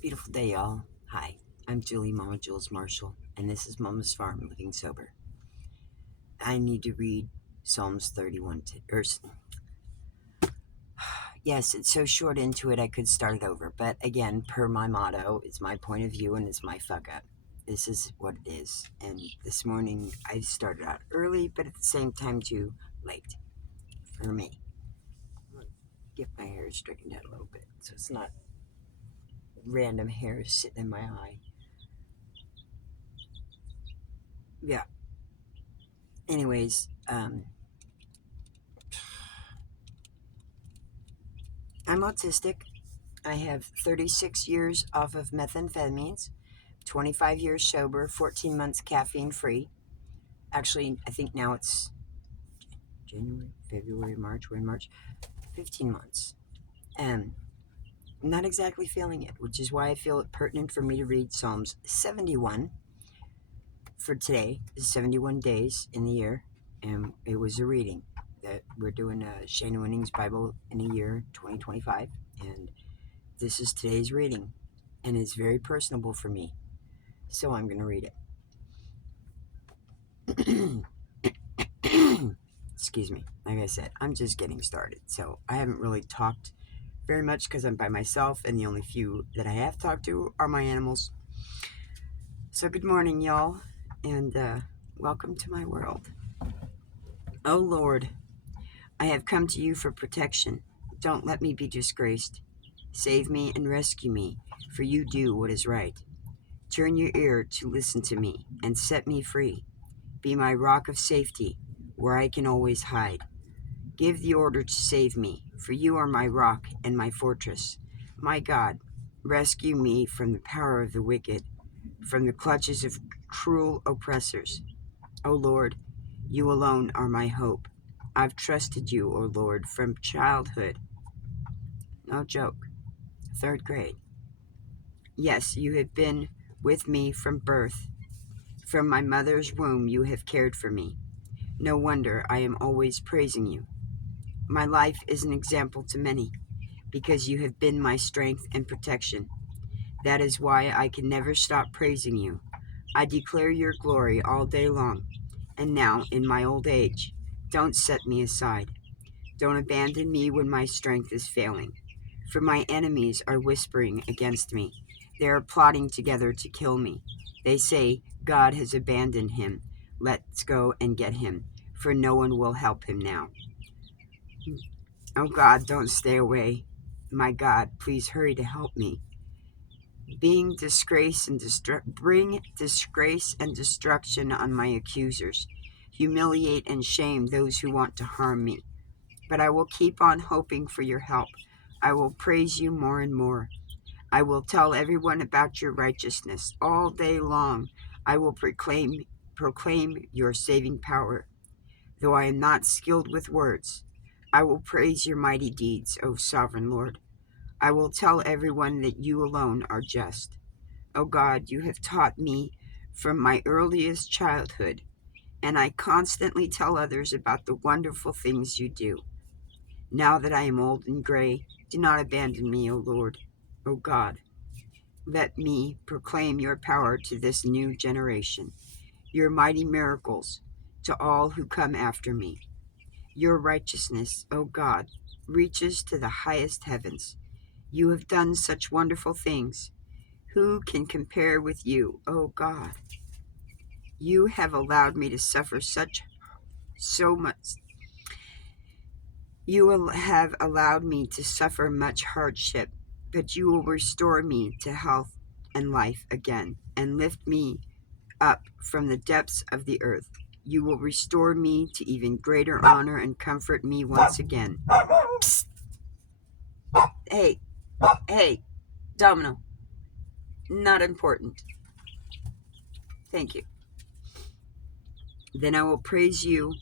Beautiful day, y'all. Hi, I'm Julie, Mama Jules Marshall, and this is Mama's Farm Living Sober. I need to read Psalms 31. Yes, it's so short into it I could start it over, but again, per my motto, it's my point of view and it's my fuck up. This is what it is. And this morning I started out early, but at the same time too late for me. I'm gonna get my hair straightened out a little bit so it's not random hairs sitting in my eye. Yeah. Anyways, I'm autistic. I have 36 years off of methamphetamines, 25 years sober, 14 months caffeine free. Actually, I think now it's January, February, March. We're in March. 15 months. And I'm not exactly feeling it, which is why I feel it pertinent for me to read Psalms 71 for today. 71 days in the year. And it was a reading that we're doing a Shane Winnings Bible in a year, 2025. And this is today's reading. And it's very personable for me. So I'm going to read it. Excuse me. Like I said, I'm just getting started. So I haven't really talked very much because I'm by myself, and the only few that I have talked to are my animals. So good morning, y'all, and welcome to my world. Oh Lord, I have come to you for protection. Don't let me be disgraced. Save me and rescue me, for you do what is right. Turn your ear to listen to me and set me free. Be my rock of safety, where I can always hide. Give the order to save me, for you are my rock and my fortress. My God, rescue me from the power of the wicked, from the clutches of cruel oppressors. O Lord, you alone are my hope. I've trusted you, O Lord, from childhood. No joke. 3rd grade. Yes, you have been with me from birth. From my mother's womb you have cared for me. No wonder I am always praising you. My life is an example to many, because you have been my strength and protection. That is why I can never stop praising you. I declare your glory all day long. And now, in my old age, don't set me aside. Don't abandon me when my strength is failing. For my enemies are whispering against me. They are plotting together to kill me. They say, God has abandoned him. Let's go and get him, for no one will help him now. Oh God, don't stay away. My God, please hurry to help me. Bring disgrace and destruction on my accusers. Humiliate and shame those who want to harm me. But I will keep on hoping for your help. I will praise you more and more. I will tell everyone about your righteousness all day long. I will proclaim your saving power. Though I am not skilled with words, I will praise your mighty deeds, O sovereign Lord. I will tell everyone that you alone are just. O God, you have taught me from my earliest childhood, and I constantly tell others about the wonderful things you do. Now that I am old and gray, do not abandon me, O Lord. O God, let me proclaim your power to this new generation, your mighty miracles to all who come after me. Your righteousness, O God, reaches to the highest heavens. You have done such wonderful things. Who can compare with you, O God? You have allowed me to suffer so much. You will have allowed me to suffer much hardship, but you will restore me to health and life again, and lift me up from the depths of the earth. You will restore me to even greater honor and comfort me once again. Psst. Hey, Domino. Not important. Thank you. Then I will praise you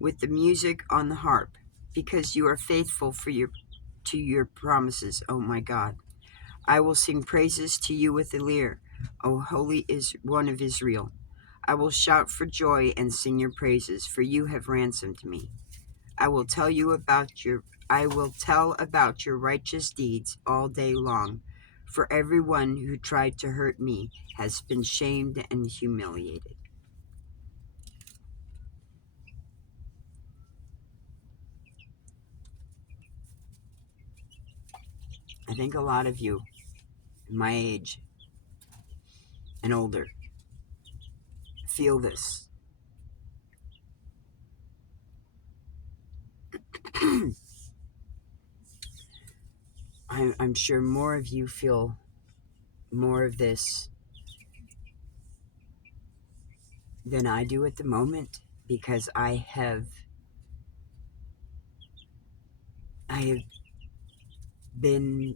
with the music on the harp, because you are faithful to your promises, O my God. I will sing praises to you with the lyre, O Holy One of Israel. I will shout for joy and sing your praises, for you have ransomed me. I will tell about your righteous deeds all day long, For everyone who tried to hurt me has been shamed and humiliated. I think a lot of you, my age and older, feel this. I'm sure more of you feel more of this than I do at the moment, because I have been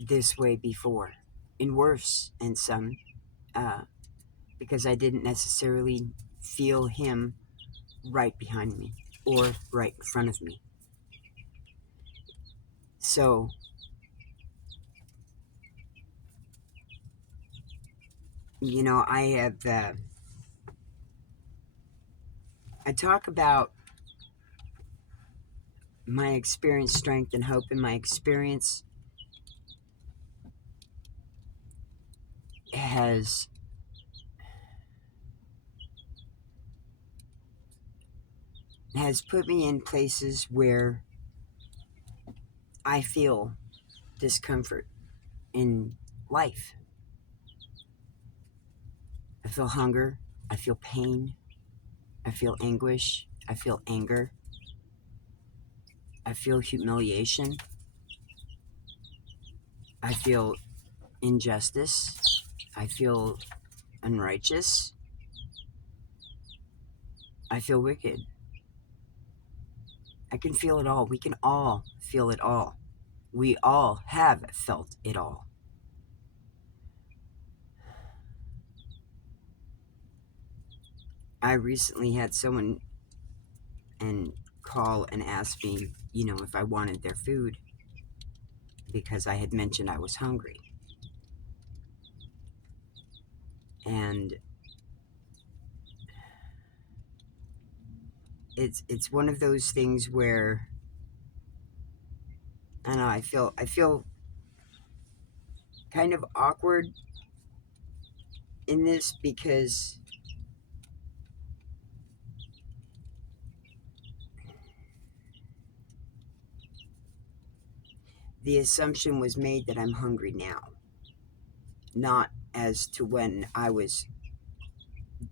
this way before, and worse in some, because I didn't necessarily feel him right behind me or right in front of me. So I have I talk about my experience, strength, and hope, and my experience has put me in places where I feel discomfort in life. I feel hunger, I feel pain, I feel anguish, I feel anger, I feel humiliation, I feel injustice, I feel unrighteous, I feel wicked. I can feel it all. We can all feel it all. We all have felt it all. I recently had someone call and ask me, if I wanted their food, because I had mentioned I was hungry. And it's one of those things where I don't know, I feel kind of awkward in this, because the assumption was made that I'm hungry now, not as to when I was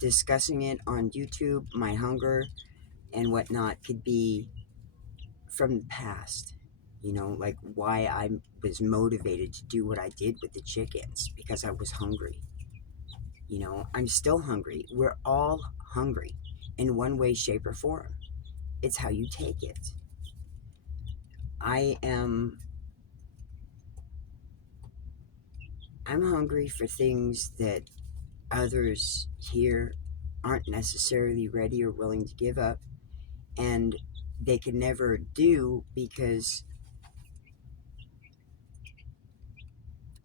discussing it on YouTube. My hunger and whatnot could be from the past, like why I was motivated to do what I did with the chickens, because I was hungry. I'm still hungry. We're all hungry in one way, shape, or form. It's how you take it. I'm hungry for things that others here aren't necessarily ready or willing to give up, and they can never do, because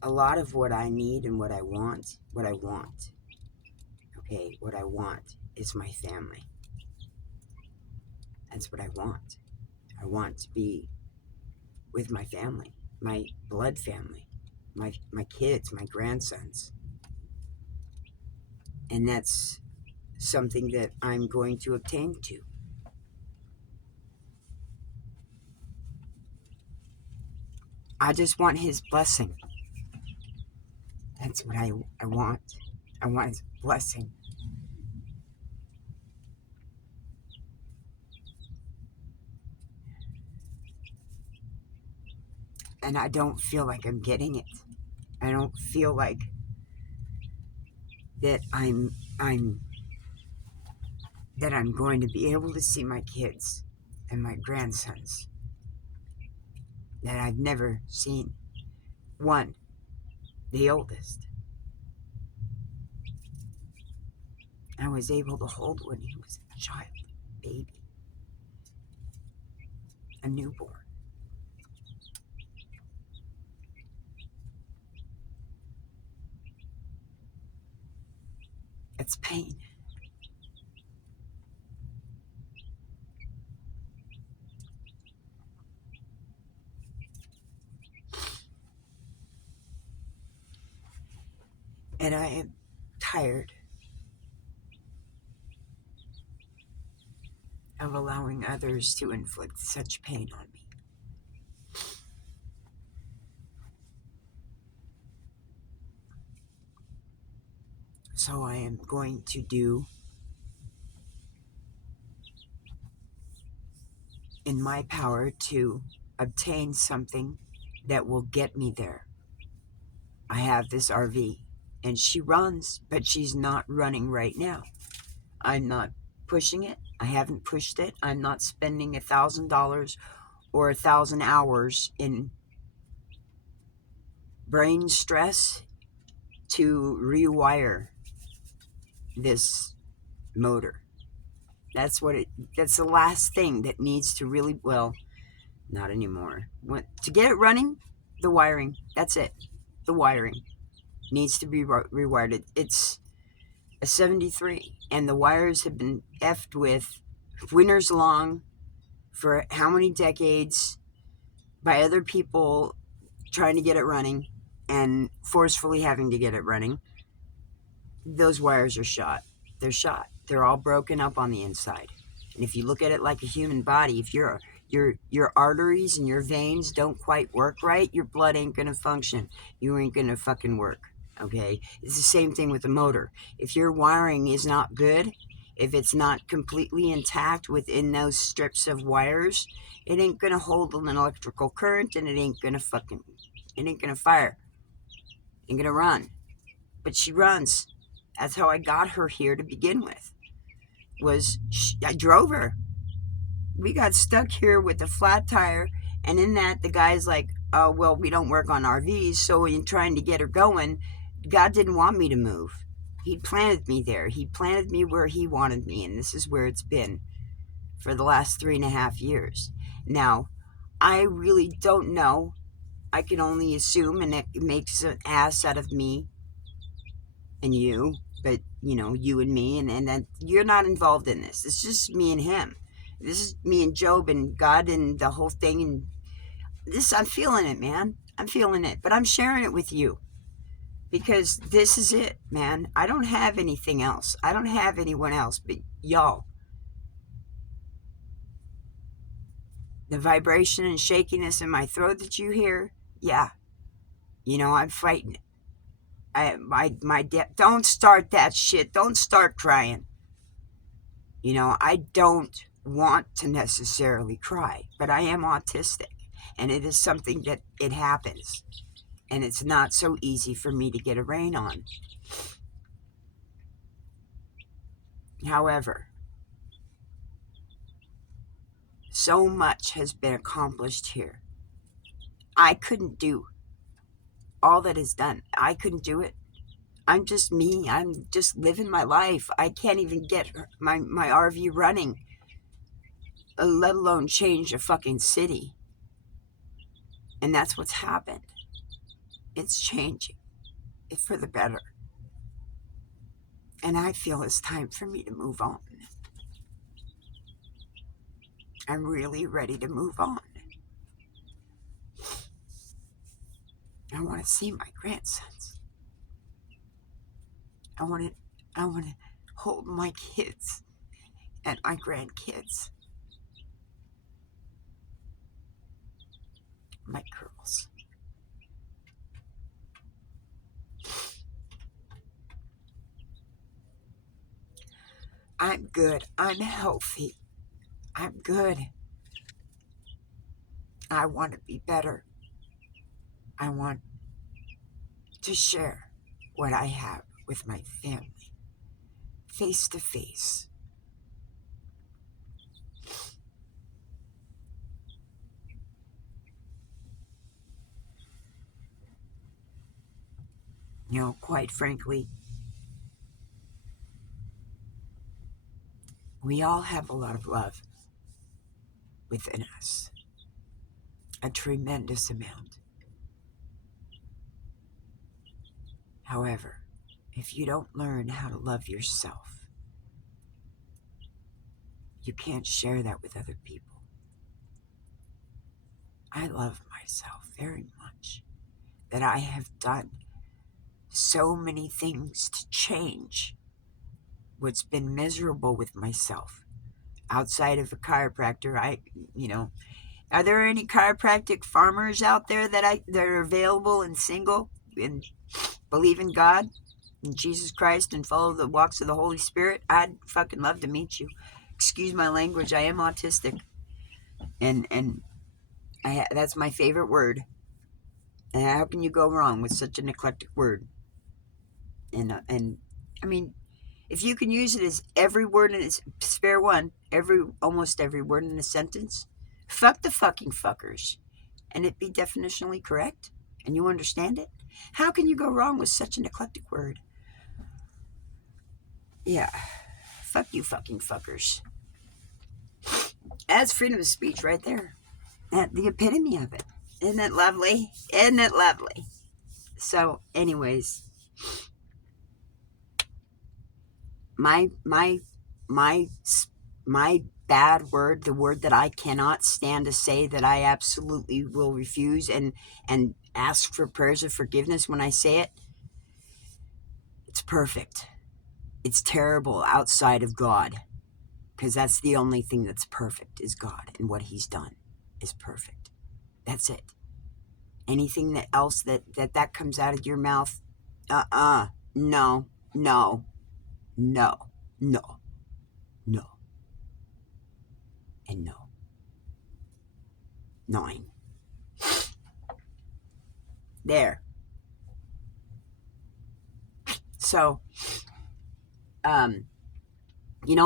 a lot of what I need and what I want, what I want is my family. That's what I want. I want to be with my family, my blood family, my kids, my grandsons. And that's something that I'm going to obtain to. I just want his blessing. That's what I want. I want his blessing. And I don't feel like I'm getting it. I don't feel like that I'm going to be able to see my kids and my grandsons that I've never seen. One, the oldest, I was able to hold when he was a child, baby, a newborn. It's pain. And I am tired of allowing others to inflict such pain on me. So I am going to do in my power to obtain something that will get me there. I have this RV and she runs, but she's not running right now. I'm not pushing it. I haven't pushed it. I'm not spending $1,000 or 1,000 hours in brain stress to rewire this motor. That's the last thing that needs to really, well, not anymore. To get it running, the wiring, that's it. The wiring needs to be rewired. It's a 73, and the wires have been effed with winters long for how many decades by other people trying to get it running and forcefully having to get it running. Those wires are shot. They're shot. They're all broken up on the inside. And if you look at it like a human body, if your arteries and your veins don't quite work right, your blood ain't gonna function. You ain't gonna fucking work. Okay? It's the same thing with the motor. If your wiring is not good, if it's not completely intact within those strips of wires, it ain't gonna hold an electrical current, and it ain't gonna fire. It ain't gonna run. But she runs. That's how I got her here to begin with. I drove her. We got stuck here with a flat tire, and in that the guy's like, oh, well, we don't work on RVs, so in trying to get her going, God didn't want me to move. He planted me there. He planted me where he wanted me, and this is where it's been for the last 3.5 years. Now, I really don't know. I can only assume, and it makes an ass out of me and you, but you and me, and then you're not involved in this. It's just me and him. This is me and Job and God and the whole thing. And this, I'm feeling it, man. I'm feeling it, but I'm sharing it with you because this is it, man. I don't have anything else. I don't have anyone else but y'all. The vibration and shakiness in my throat that you hear, yeah, I'm fighting it. Don't start that shit. Don't start crying. I don't want to necessarily cry, but I am autistic, and it is something that it happens, and it's not so easy for me to get a rein on. However, so much has been accomplished here. I couldn't do all that is done. I couldn't do it. I'm just me. I'm just living my life. I can't even get my RV running, let alone change a fucking city. And that's what's happened. It's changing. It's for the better. And I feel it's time for me to move on. I'm really ready to move on. I want to see my grandsons. I want to hold my kids and my grandkids. My girls. I'm good. I'm healthy. I'm good. I want to be better. I want to share what I have with my family, face to face. Quite frankly, we all have a lot of love within us, a tremendous amount. However, if you don't learn how to love yourself, you can't share that with other people. I love myself very much, that I have done so many things to change what's been miserable with myself. Outside of a chiropractor, are there any chiropractic farmers out there that are available and single and believe in God and Jesus Christ and follow the walks of the Holy Spirit? I'd fucking love to meet you. Excuse my language. I am autistic, and that's my favorite word. And how can you go wrong with such an eclectic word? And I mean, if you can use it as every word in its spare one, almost every word in a sentence, fuck the fucking fuckers, and it be definitionally correct, and you understand it, how can you go wrong with such an eclectic word? Yeah, fuck you fucking fuckers. That's freedom of speech right there. The epitome of it. Isn't it lovely? Isn't it lovely? So, anyways, my bad word, the word that I cannot stand to say, that I absolutely will refuse and ask for prayers of forgiveness when I say it, it's perfect. It's terrible outside of God, because that's the only thing that's perfect is God, and what He's done is perfect. That's it. Anything that else that comes out of your mouth, no, no, no, no, no, and no. 9. There. So,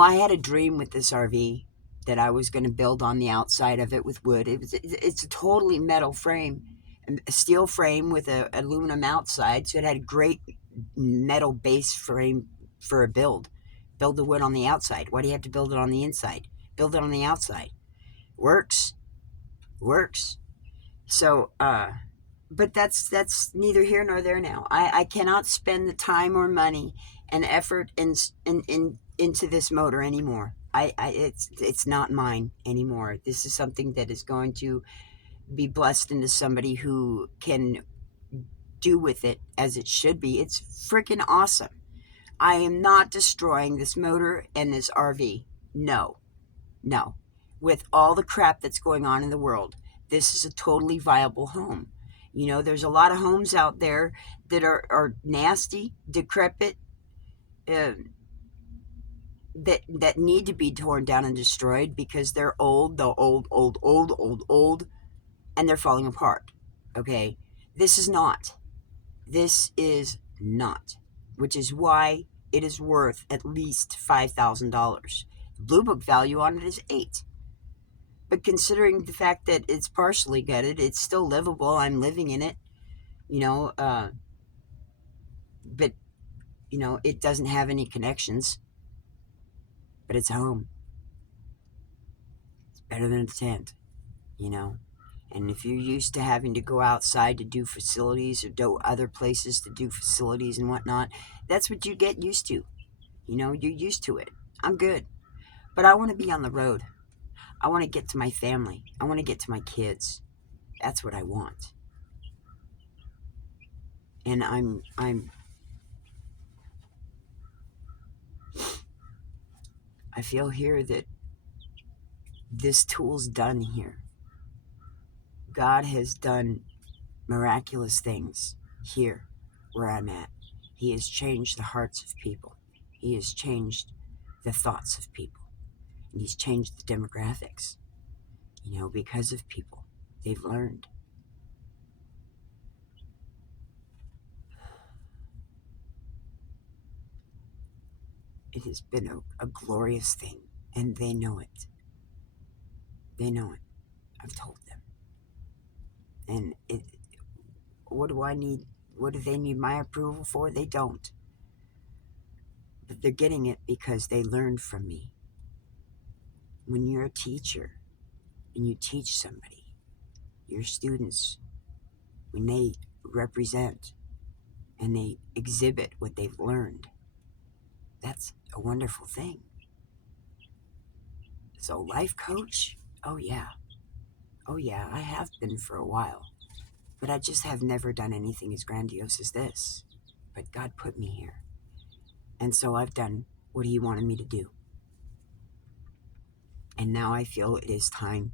I had a dream with this RV that I was going to build on the outside of it with wood. It's a totally metal frame, a steel frame with an aluminum outside, so it had a great metal base frame for a build. Build the wood on the outside. Why do you have to build it on the inside? Build it on the outside. Works. So, but that's neither here nor there now. I cannot spend the time or money and effort into this motor anymore. It's not mine anymore. This is something that is going to be blessed into somebody who can do with it as it should be. It's freaking awesome. I am not destroying this motor and this RV. No. With all the crap that's going on in the world, this is a totally viable home. There's a lot of homes out there that are nasty, decrepit, that need to be torn down and destroyed because they're old, and they're falling apart. Okay? This is not, which is why it is worth at least $5,000. The Blue Book value on it is $8,000. But considering the fact that it's partially gutted, it's still livable. I'm living in it, but, it doesn't have any connections. But it's a home. It's better than a tent, And if you're used to having to go outside to do facilities or do other places to do facilities and whatnot, that's what you get used to. You're used to it. I'm good. But I want to be on the road. I want to get to my family. I want to get to my kids. That's what I want. And I feel here that this tool's done here. God has done miraculous things here where I'm at. He has changed the hearts of people. He has changed the thoughts of people. And He's changed the demographics, because of people. They've learned. It has been a glorious thing, and they know it. I've told them. And what do I need? What do they need my approval for? They don't. But they're getting it because they learned from me. When you're a teacher and you teach somebody, your students, when they represent and they exhibit what they've learned, that's a wonderful thing. So, life coach? Oh yeah, I have been for a while. But I just have never done anything as grandiose as this. but God put me here. And so I've done what He wanted me to do. And now I feel it is time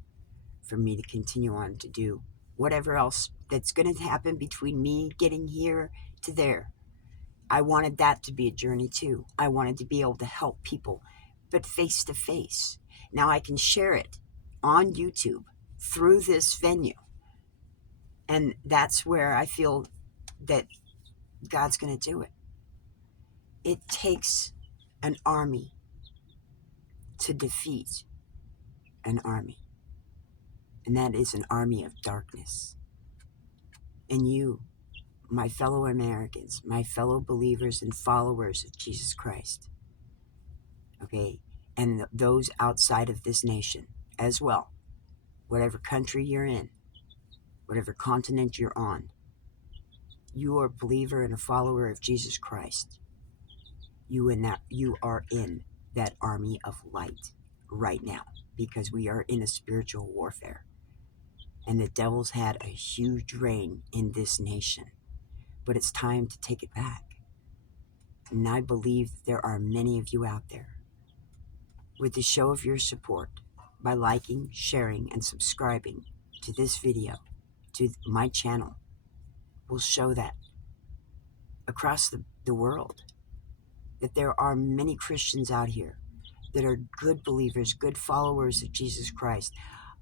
for me to continue on to do whatever else that's going to happen between me getting here to there. I wanted that to be a journey too. I wanted to be able to help people, but face to face. Now I can share it on YouTube through this venue. And that's where I feel that God's going to do it. It takes an army to defeat an army. And that is an army of darkness. And you, my fellow Americans, my fellow believers and followers of Jesus Christ, okay, and those outside of this nation as well, whatever country you're in, whatever continent you're on, you are a believer and a follower of Jesus Christ. You are in that army of light right now, because we are in a spiritual warfare. And the devil's had a huge reign in this nation. But it's time to take it back. And I believe there are many of you out there with the show of your support by liking, sharing, and subscribing to this video, to my channel, will show that across the world, that there are many Christians out here that are good believers, good followers of Jesus Christ.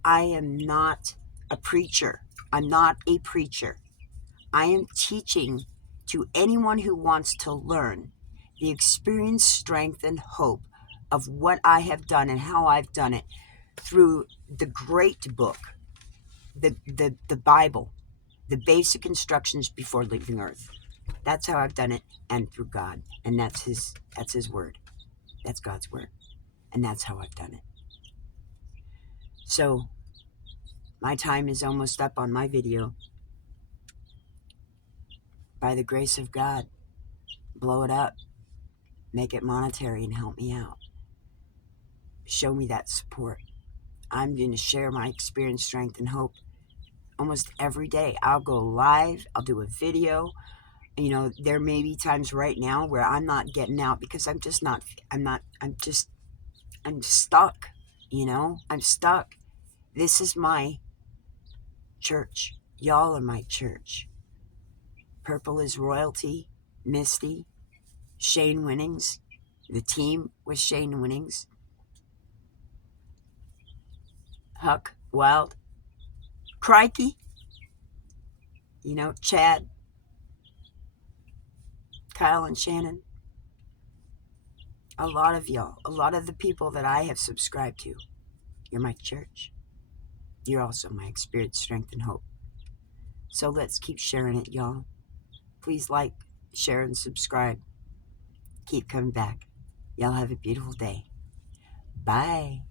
I am not a preacher. I'm not a preacher. I am teaching to anyone who wants to learn the experience, strength, and hope of what I have done and how I've done it through the great book, the Bible, the basic instructions before leaving earth. That's how I've done it, and through God. And that's his word. That's God's word. And that's how I've done it. So, my time is almost up on my video. By the grace of God, blow it up. Make it monetary and help me out. Show me that support. I'm going to share my experience, strength, and hope almost every day. I'll go live. I'll do a video. You know, there may be times right now where I'm not getting out because I'm stuck. You know, I'm stuck. This is my church. Y'all are my church. Purple is royalty. Misty. Shane Winnings. The team was Shane Winnings. Huck Wild. Crikey. You know, Chad. Kyle and Shannon. A lot of y'all. A lot of the people that I have subscribed to. You're my church. You're also my experience, strength, and hope. So let's keep sharing it, y'all. Please like, share, and subscribe. Keep coming back. Y'all have a beautiful day. Bye.